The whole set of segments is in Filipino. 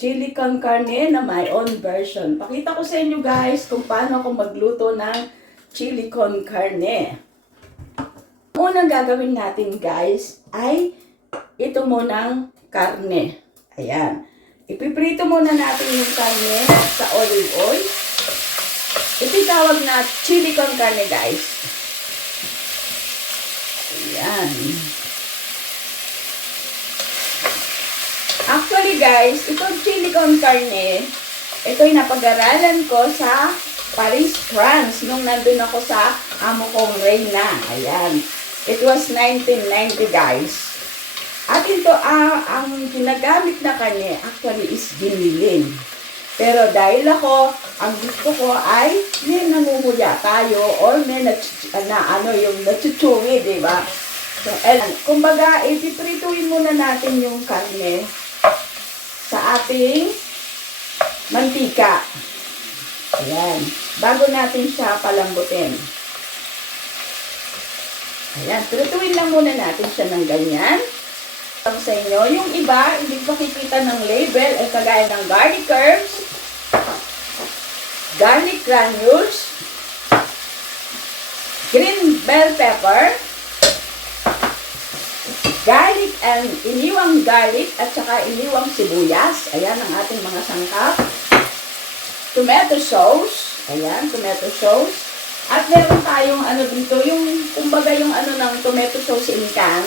chili con carne na my own version. Pakita ko sa inyo guys kung paano ako magluto ng chili con carne. Unang gagawin natin guys ay ito munang karne. Ayan. Ipiprito muna natin yung karne sa olive oil. Ito tawag na chili con carne guys. Ayan. Actually guys, itong chili con carne, ito'y napag-aralan ko sa Paris, France, nung nandun ako sa amo kong Reyna. Ayan. It was 1990 guys. At ito, ang ginagamit na karne actually is giniling. Pero dahil ako, ang gusto ko ay may namumuya tayo or may yung nachuchuwi, di ba? So, kumbaga, ipiprituin muna natin yung karne sa ating mantika. Ayan. Bago natin siya palambutin. Ayan. Prituin lang muna natin siya ng ganyan. Ang sa inyo, yung iba, hindi pakikita ng label, ay kagaya ng garlic herbs, garlic granules, green bell pepper, garlic and iniwang garlic at saka iniwang sibuyas. Ayan ang ating mga sangkap. Tomato sauce. Ayan, tomato sauce. At meron tayong dito, yung kumbaga yung ng tomato sauce in can.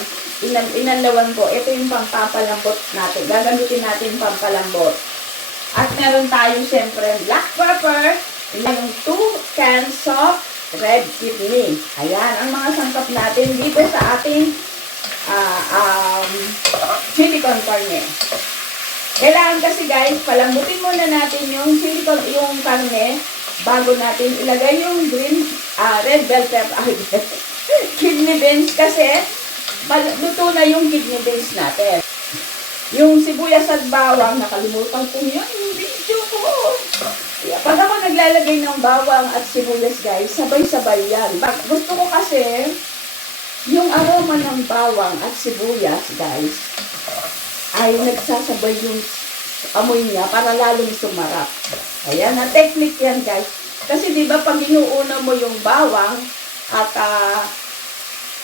Inanlawan ko. Ito yung pampapalambot natin. Gagamitin natin pampalambot. At meron tayong siyempre black pepper. Yung 2 cans of red kidney. Ayan, ang mga sangkap natin dito sa ating chili con carne. Kailangan kasi guys, palambutin muna natin yung yung karne bago natin ilagay yung red bell pepper, kidney beans kasi luto na yung kidney beans natin. Yung sibuyas at bawang, nakalimutan ko yun, yung video ko. Pag ako naglalagay ng bawang at sibuyas guys, sabay-sabay yan. Gusto ko kasi yung aroma ng bawang at sibuyas, guys, ay nagsasabay yung amoy niya para lalong sumarap. Ayan, na technique yan, guys. Kasi di ba pag inuuna mo yung bawang at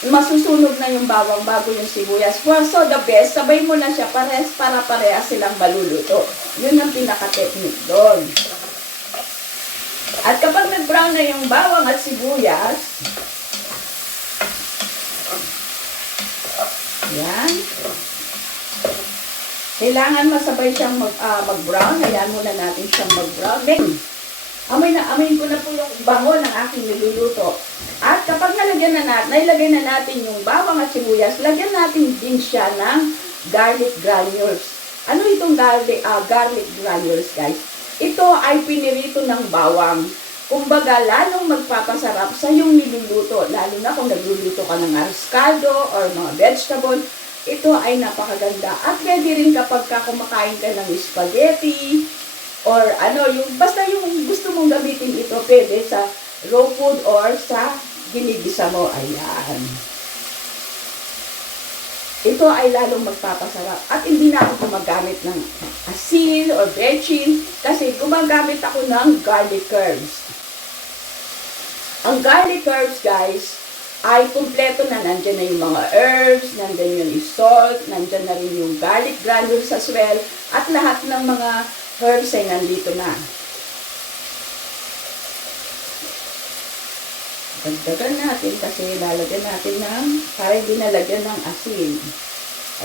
masusunog na yung bawang bago yung sibuyas. Well, so the best, sabay mo na siya para parehas silang maluluto. Yun ang pinaka-technique doon. At kapag nag-brown na yung bawang at sibuyas, ayan. Kailangan masabay siyang mag-brown. Hayaan muna natin siyang mag-brown. Then, amoy ko na po yung bango ng aking niluluto. At kapag nailagay na natin yung bawang at sibuyas, lagyan natin din siya ng garlic granules. Ano itong garlic granules, guys? Ito ay pinirito ng bawang. Kumbaga, lalong magpapasarap sa yung niluluto. Lalo na kung nagluluto ka ng arroz or mga vegetable, ito ay napakaganda. At pwede rin kapag kumakain ka ng spaghetti, or basta yung gusto mong gamitin ito, pwede sa raw food or sa ginigisa mo. Ayan. Ito ay lalong magpapasarap. At hindi na ako gumagamit ng asin or bechin, kasi gumagamit ako ng garlic herbs. Ang garlic herbs, guys, ay kumpleto na. Nandyan na yung mga herbs, nandyan yung salt, nandyan na rin yung garlic granules as well, at lahat ng mga herbs ay nandito na. Dagdagan natin kasi lalagyan natin para hindi nalagyan ng asin.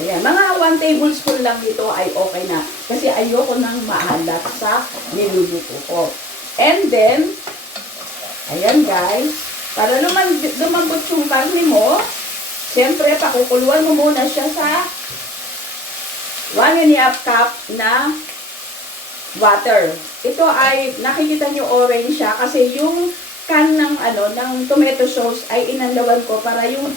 Ayan, mga 1 tablespoon lang dito ay okay na. Kasi ayoko nang maalat sa niluluto ko. And then, ayan guys, para lumambot yung karne mo, siyempre, pakukuluan mo muna siya sa 1½ cup na water. Ito ay, nakikita nyo orange siya kasi yung can ng tomato sauce ay inanlawan ko para yung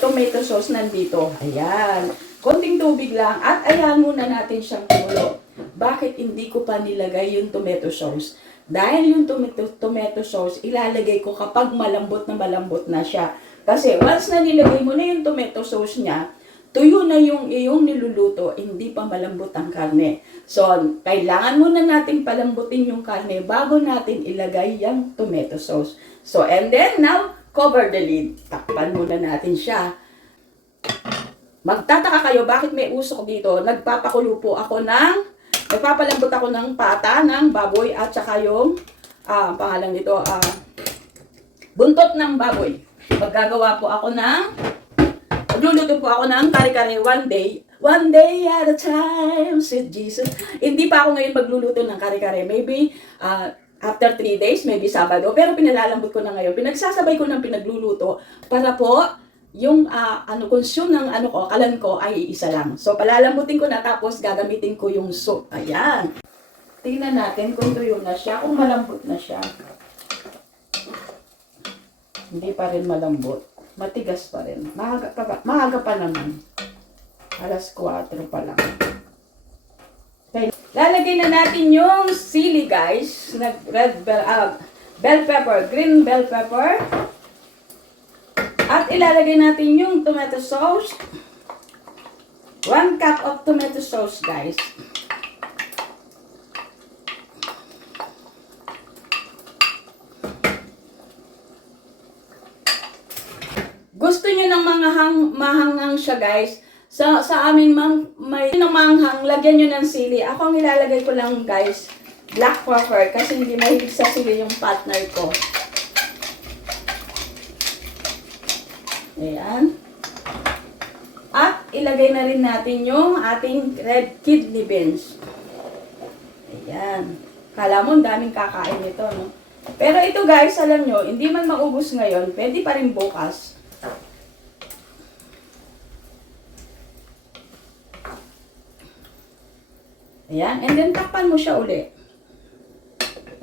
tomato sauce nandito. Ayan. Konting tubig lang at ayan muna natin siyang kumulo. Bakit hindi ko pa nilagay yung tomato sauce? Dahil yung tomato sauce, ilalagay ko kapag malambot na siya. Kasi once na nilagay mo na yung tomato sauce niya, tuyo na yung iyong niluluto, hindi pa malambot ang karne. So, kailangan muna natin palambutin yung karne bago natin ilagay yung tomato sauce. So, and then now, cover the lid. Takpan muna natin siya. Magtataka kayo bakit may usok dito. Nagpapalambot ako ng pata ng baboy at saka yung pangalan nito, buntot ng baboy. Magluluto po ako ng kare-kare one day at a time, sweet Jesus. Hindi pa ako ngayon magluluto ng kare-kare. Maybe, after 3 days, maybe Sabado. Pero pinalalambot ko na ngayon. Pinagsasabay ko ng pinagluluto para po, yung consume ng kalan ko ay isa lang. So, palalambutin ko na tapos gagamitin ko yung soup. Ayan. Tingnan natin kung tuyo na siya, kung malambot na siya. Hindi pa rin malambot. Matigas pa rin. Maaga pa naman. 4:00 pa lang. Okay. Lalagay na natin yung sili, guys. Bell pepper, green bell pepper. At ilalagay natin yung tomato sauce. 1 cup of tomato sauce, guys. Gusto nyo ng mahanghang siya, guys. Sa amin, may ng mahanghang, lagyan nyo ng sili. Ako ang ilalagay ko lang, guys, black pepper. Kasi hindi mahilig sa sili yung partner ko. Ayan. At ilagay na rin natin yung ating red kidney beans. Ayan. Kala mo, daming kakain ito, no? Pero ito, guys, alam nyo, hindi man maubos ngayon, pwede pa rin bukas. Ayan. And then, takpan mo siya uli.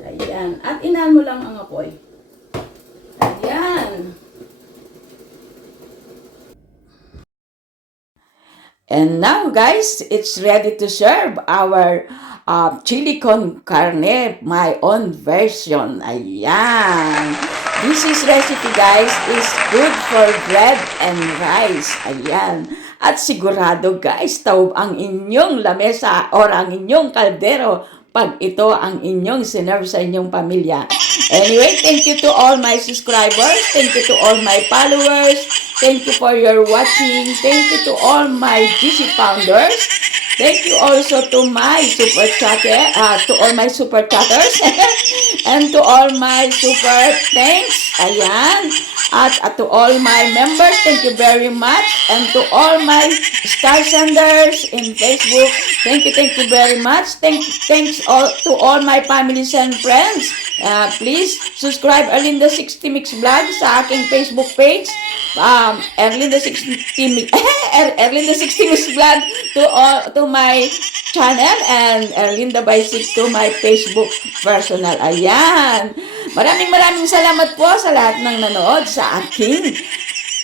Ayan. At inaan mo lang ang apoy. Ayan. And now, guys, it's ready to serve our chili con carne, my own version. Ayan. This recipe, guys, is good for bread and rice. Ayan. At sigurado, guys, taob ang inyong lamesa or ang inyong kaldero pag ito ang inyong sinerve sa inyong pamilya. Anyway, thank you to all my subscribers. Thank you to all my followers. Thank you for your watching. Thank you to all my GC founders. Thank you also to my super chatters and to all my super thanks. Ayan. At to all my members, thank you very much. And to all my star senders in Facebook, thank you very much. Thanks to all my families and friends. Please subscribe Erlinda 60 Mix Vlog sa aking Facebook page. Erlinda 60 Mix Vlog to my channel and Erlinda Basic to my Facebook personal. Ayan. Maraming salamat po sa lahat ng nanood sa aking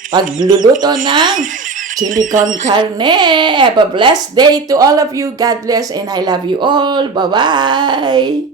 pagluluto ng chili con carne. Have a blessed day to all of you. God bless and I love you all. Bye-bye.